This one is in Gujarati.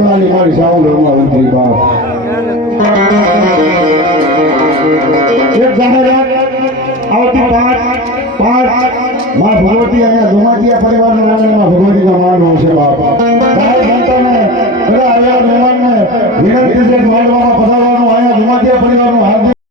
સાધનાની મારી સાઉન્ડ રમવા ઉતરી બાપ એક જાહેરાત આવતી પાંચ માં ભગવતી અહીંયા ધુમાજીયા પરિવારના નામમાં ભગવતીનો માન છે બાપ ભાઈ સંતોને બધા આવ્યા મહેમાનને વિનંતી છે માનવામાં